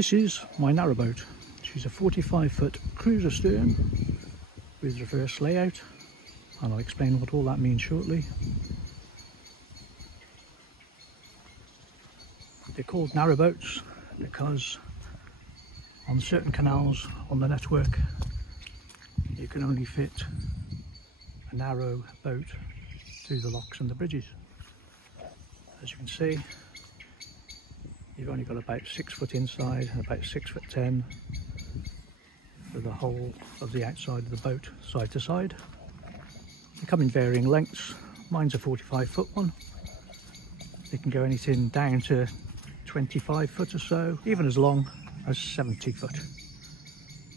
This is my narrowboat. She's a 45-foot cruiser stern with reverse layout, and I'll explain what all that means shortly. They're called narrowboats because on certain canals on the network you can only fit a narrow boat through the locks and the bridges. As you can see, you've only got about 6 foot inside and about 6'10" for the whole of the outside of the boat, side to side. They come in varying lengths. Mine's a 45-foot one. They can go anything down to 25 foot or so, even as long as 70 foot.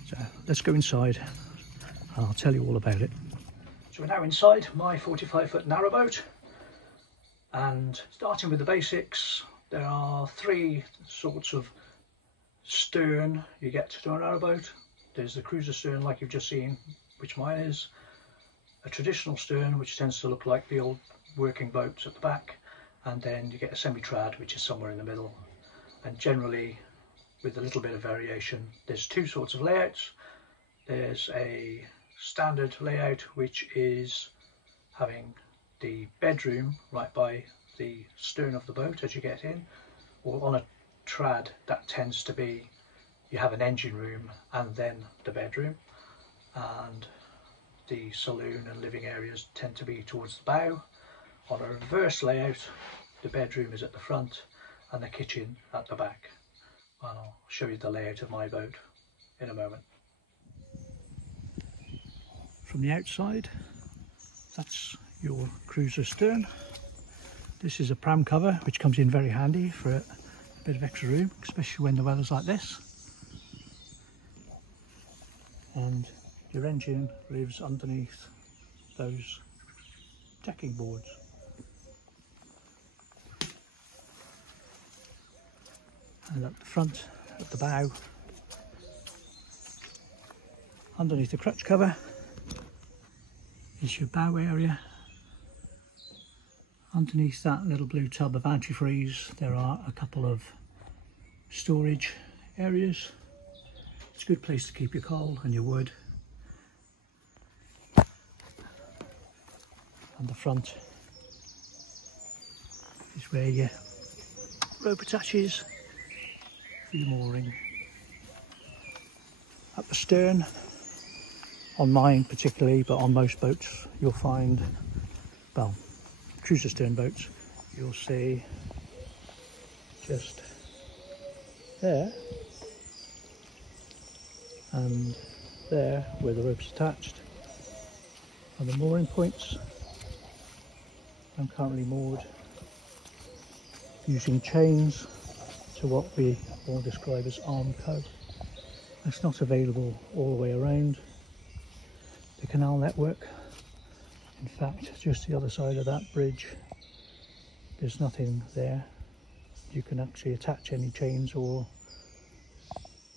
So let's go inside and I'll tell you all about it. So we're now inside my 45-foot narrowboat, and starting with the basics, there are 3 sorts of stern you get to a narrowboat. There's the cruiser stern like you've just seen, which mine is, a traditional stern which tends to look like the old working boats at the back, and then you get a semi-trad which is somewhere in the middle. And generally, with a little bit of variation, there's 2 sorts of layouts. There's a standard layout which is having the bedroom right by the stern of the boat as you get in, or on a trad that tends to be you have an engine room and then the bedroom, and the saloon and living areas tend to be towards the bow. On a reverse layout, the bedroom is at the front and the kitchen at the back, and I'll show you the layout of my boat in a moment. From the outside, that's your cruiser stern. This is a pram cover which comes in very handy for a bit of extra room, especially when the weather's like this. And your engine lives underneath those decking boards. And at the front, at the bow, underneath the crutch cover is your bow area. Underneath that little blue tub of antifreeze there are a couple of storage areas. It's a good place to keep your coal and your wood. And the front is where your rope attaches for your mooring. At the stern, on mine particularly, but on most boats you'll find, well, cruiser stern boats, you'll see just there and there where the rope's attached are the mooring points. I'm currently moored using chains to what we all describe as arm co. It's not available all the way around the canal network. In fact, just the other side of that bridge, there's nothing there. You can actually attach any chains or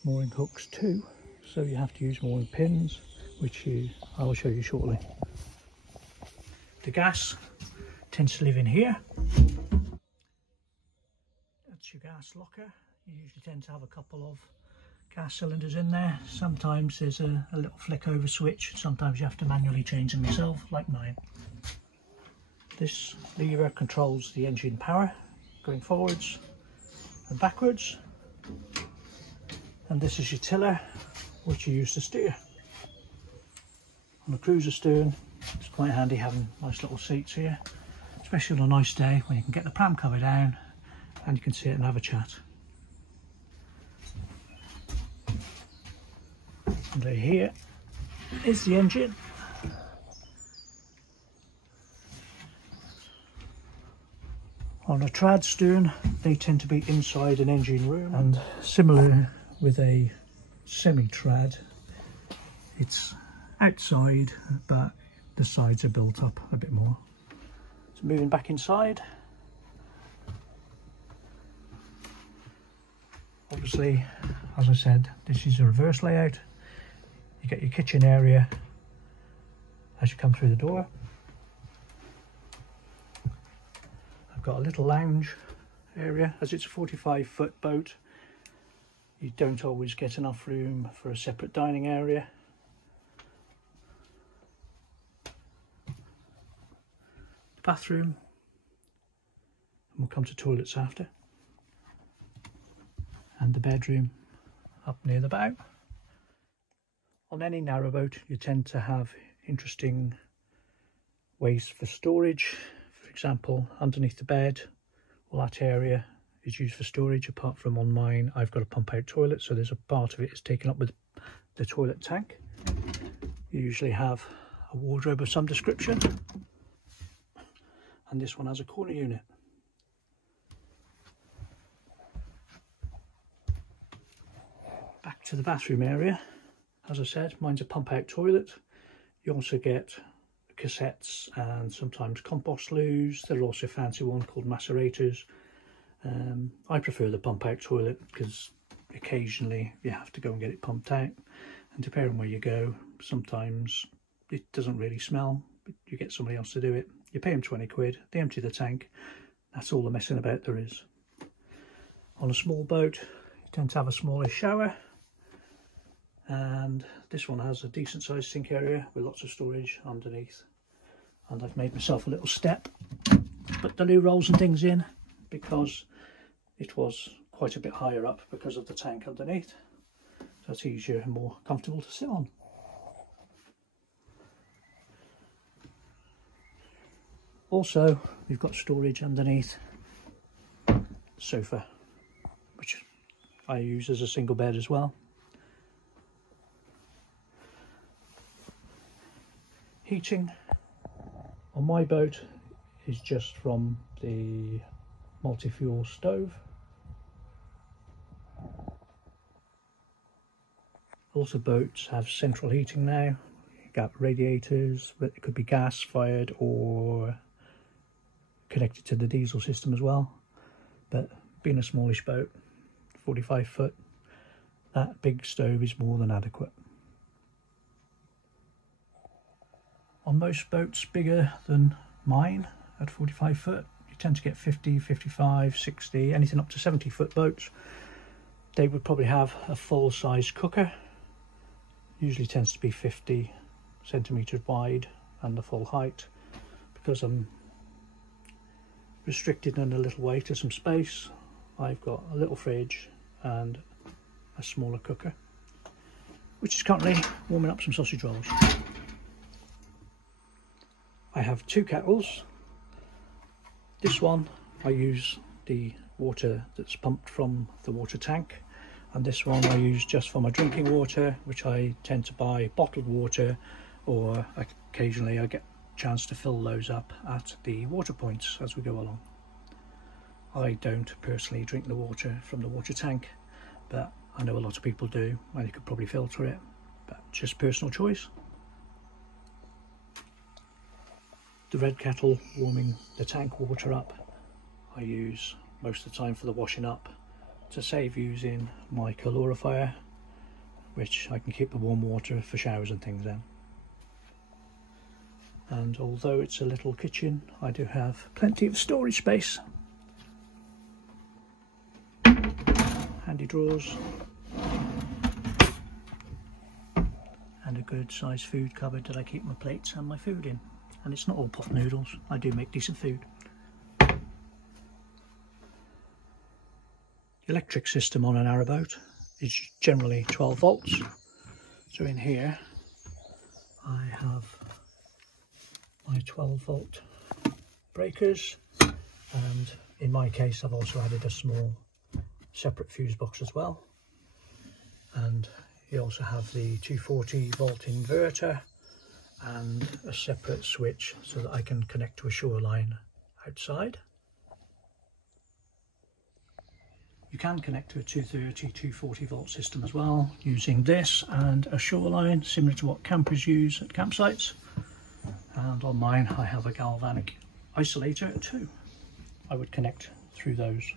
mooring hooks to, so you have to use mooring pins, which I will show you shortly. The gas tends to live in here. That's your gas locker. You usually tend to have a couple of gas cylinders in there. Sometimes there's a little flick over switch, sometimes you have to manually change them yourself, like mine. This lever controls the engine power going forwards and backwards, and this is your tiller which you use to steer. On a cruiser stern it's quite handy having nice little seats here, especially on a nice day when you can get the pram cover down and you can sit and have a chat. Under here is the engine. On a trad stern they tend to be inside an engine room, and similar with a semi-trad, it's outside but the sides are built up a bit more. So moving back inside, obviously, as I said, this is a reverse layout. You get your kitchen area as you come through the door. I've got a little lounge area, as it's a 45-foot boat. You don't always get enough room for a separate dining area. Bathroom, and we'll come to toilets after, and the bedroom up near the bow. On any narrowboat you tend to have interesting ways for storage. For example, underneath the bed, well, that area is used for storage. Apart from on mine, I've got a pump out toilet, so there's a part of it is taken up with the toilet tank. You usually have a wardrobe of some description, and this one has a corner unit. Back to the bathroom area. As I said, mine's a pump out toilet. You also get cassettes and sometimes compost loos. There are also a fancy one called macerators. I prefer the pump out toilet because occasionally you have to go and get it pumped out, and depending on where you go, sometimes it doesn't really smell, but you get somebody else to do it. You pay them 20 quid, they empty the tank. That's all the messing about there is. On a small boat you tend to have a smaller shower, and this one has a decent sized sink area with lots of storage underneath, and I've made myself a little step to put the loo rolls and things in because it was quite a bit higher up because of the tank underneath, so it's easier and more comfortable to sit on. Also, we've got storage underneath the sofa, which I use as a single bed as well. Heating on my boat is just from the multi-fuel stove. Lots of boats have central heating now. You've got radiators, but it could be gas fired or connected to the diesel system as well. But being a smallish boat, 45 foot, that big stove is more than adequate. On most boats bigger than mine at 45 foot, you tend to get 50, 55, 60, anything up to 70 foot boats. They would probably have a full size cooker. Usually tends to be 50 centimetres wide and the full height. Because I'm restricted in a little way to some space, I've got a little fridge and a smaller cooker, which is currently warming up some sausage rolls. I have two kettles. This one I use the water that's pumped from the water tank, and this one I use just for my drinking water, which I tend to buy bottled water, or occasionally I get a chance to fill those up at the water points as we go along. I don't personally drink the water from the water tank, but I know a lot of people do, and you could probably filter it, but just personal choice. The red kettle warming the tank water up I use most of the time for the washing up, to save using my calorifier, which I can keep the warm water for showers and things in. And although it's a little kitchen, I do have plenty of storage space. Handy drawers and a good sized food cupboard that I keep my plates and my food in. And it's not all pot noodles, I do make decent food. The electric system on a narrowboat is generally 12 volts. So in here I have my 12 volt breakers, and in my case I've also added a small separate fuse box as well. And you also have the 240 volt inverter and a separate switch so that I can connect to a shoreline outside. You can connect to a 230, 240 volt system as well, using this and a shoreline similar to what campers use at campsites. And on mine I have a galvanic isolator too. I would connect through those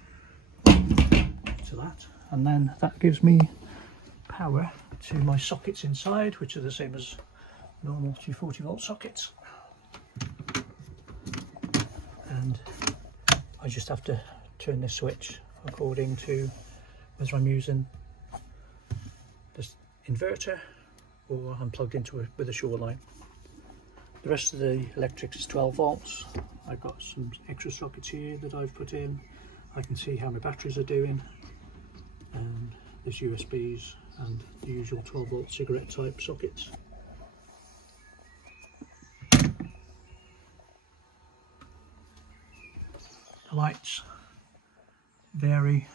to that, and then that gives me power to my sockets inside, which are the same as normal 240 volt sockets. And I just have to turn this switch according to whether I'm using inverter, or I'm plugged into it with a shoreline. The rest of the electrics is 12 volts. I've got some extra sockets here that I've put in. I can see how my batteries are doing, and there's USBs and the usual 12 volt cigarette type sockets. The lights vary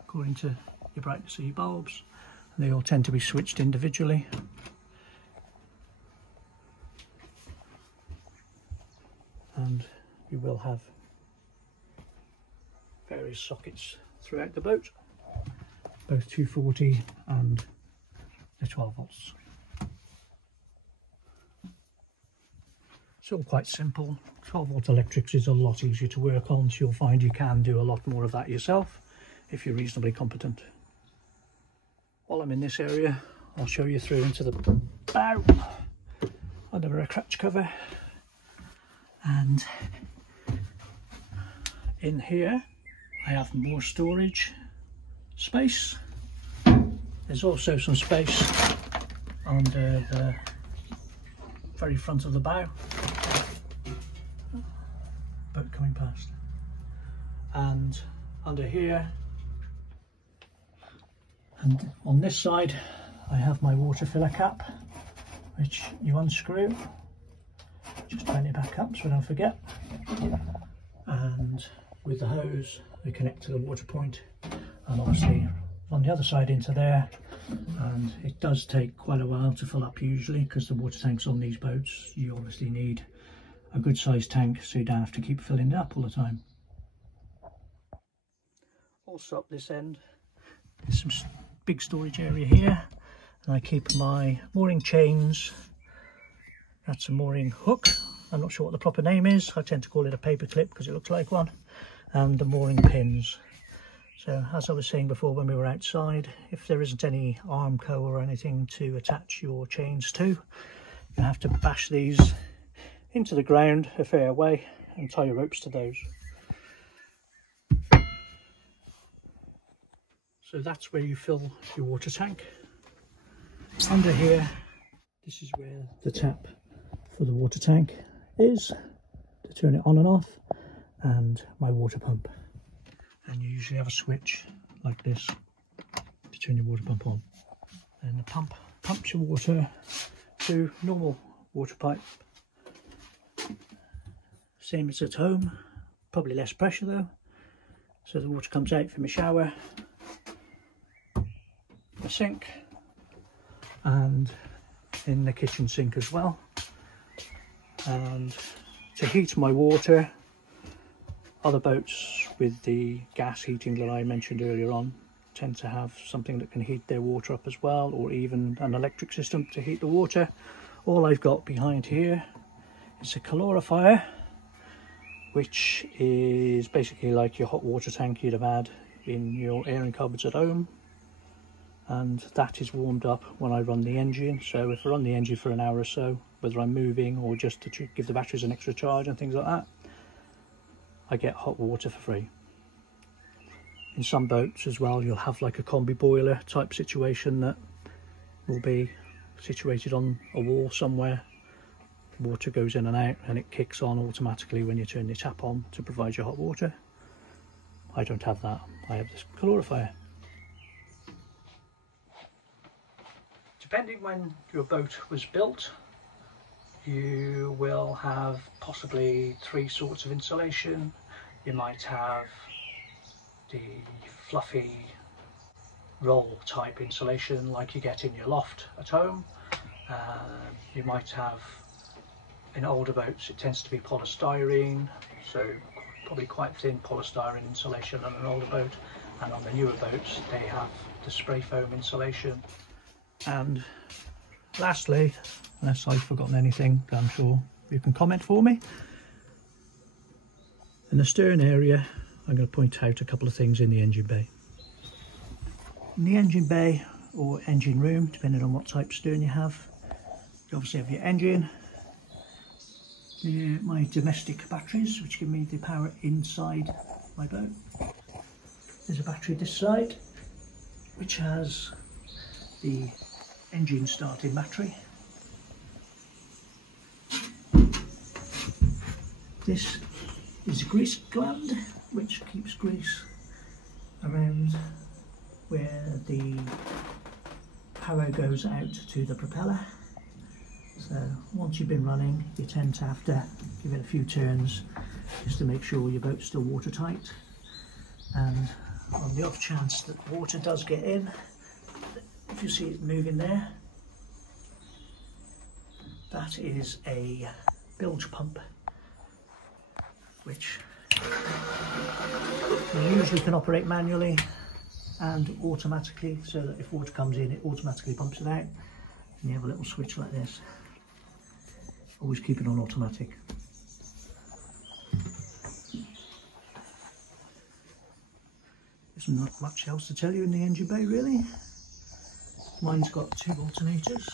according to your brightness of your bulbs, and they all tend to be switched individually. And you will have various sockets throughout the boat, both 240 and the 12 volts. It's all quite simple. 12 volt electrics is a lot easier to work on, so you'll find you can do a lot more of that yourself if you're reasonably competent. While I'm in this area, I'll show you through into the bow under a crutch cover, and in here I have more storage space. There's also some space under the very front of the bow. Boat coming past. And under here, and on this side, I have my water filler cap, which you unscrew. Just tighten it back up so I don't forget. And with the hose, they connect to the water point, and obviously on the other side into there. And it does take quite a while to fill up usually, because the water tanks on these boats, you obviously need a good sized tank so you don't have to keep filling it up all the time. Also up this end, there's some big storage area here, and I keep my mooring chains. That's a mooring hook. I'm not sure what the proper name is. I tend to call it a paper clip because it looks like one. And the mooring pins. So as I was saying before when we were outside, if there isn't any Armco or anything to attach your chains to, you have to bash these into the ground a fair way and tie your ropes to those. So that's where you fill your water tank. Under here, this is where the tap for the water tank is to turn it on and off, and my water pump. And you usually have a switch like this to turn your water pump on. And the pump pumps your water to normal water pipe. Same as at home, probably less pressure though. So the water comes out from the shower, the sink, and in the kitchen sink as well. And to heat my water, other boats with the gas heating that I mentioned earlier on tend to have something that can heat their water up as well, or even an electric system to heat the water. All I've got behind here is a calorifier, which is basically like your hot water tank you'd have had in your airing cupboards at home, and that is warmed up when I run the engine. So if I run the engine for an hour or so, whether I'm moving or just to give the batteries an extra charge and things like that, I get hot water for free. In some boats as well, you'll have like a combi boiler type situation that will be situated on a wall somewhere. Water goes in and out and it kicks on automatically when you turn your tap on to provide your hot water. I don't have that, I have this calorifier. Depending when your boat was built, you will have possibly 3 sorts of insulation. You might have the fluffy roll type insulation like you get in your loft at home. You might have, in older boats it tends to be polystyrene, so probably quite thin polystyrene insulation on an older boat, and on the newer boats they have the spray foam insulation. And lastly, unless I've forgotten anything, I'm sure you can comment for me, in the stern area I'm going to point out a couple of things in the engine bay. In the engine bay or engine room, depending on what type stern you have, you obviously have your engine, my domestic batteries which give me the power inside my boat. There's a battery this side which has the engine starting battery. This is a grease gland which keeps grease around where the power goes out to the propeller. So once you've been running, you tend to have to give it a few turns just to make sure your boat's still watertight. And on the off chance that water does get in, if you see it moving there, that is a bilge pump, which you usually can operate manually and automatically, so that if water comes in, it automatically pumps it out. And you have a little switch like this. Always keep it on automatic. There's not much else to tell you in the engine bay really. Mine's got 2 alternators,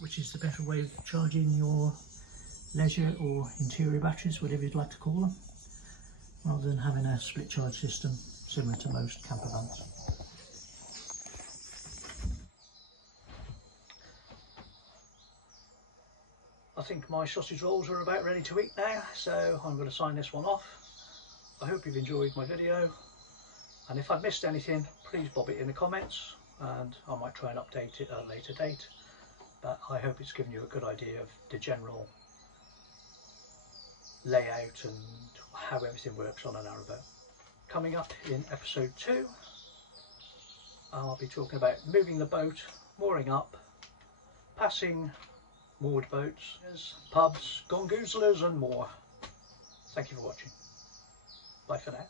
which is the better way of charging your leisure or interior batteries, whatever you'd like to call them, rather than having a split charge system similar to most camper vans. I think my sausage rolls are about ready to eat now, so I'm going to sign this one off. I hope you've enjoyed my video, and if I've missed anything, please bob it in the comments and I might try and update it at a later date. But I hope it's given you a good idea of the general layout and how everything works on a narrowboat. Coming up in episode 2, I'll be talking about moving the boat, mooring up, passing moored boats, pubs, gongoozlers and more. Thank you for watching. Bye for now.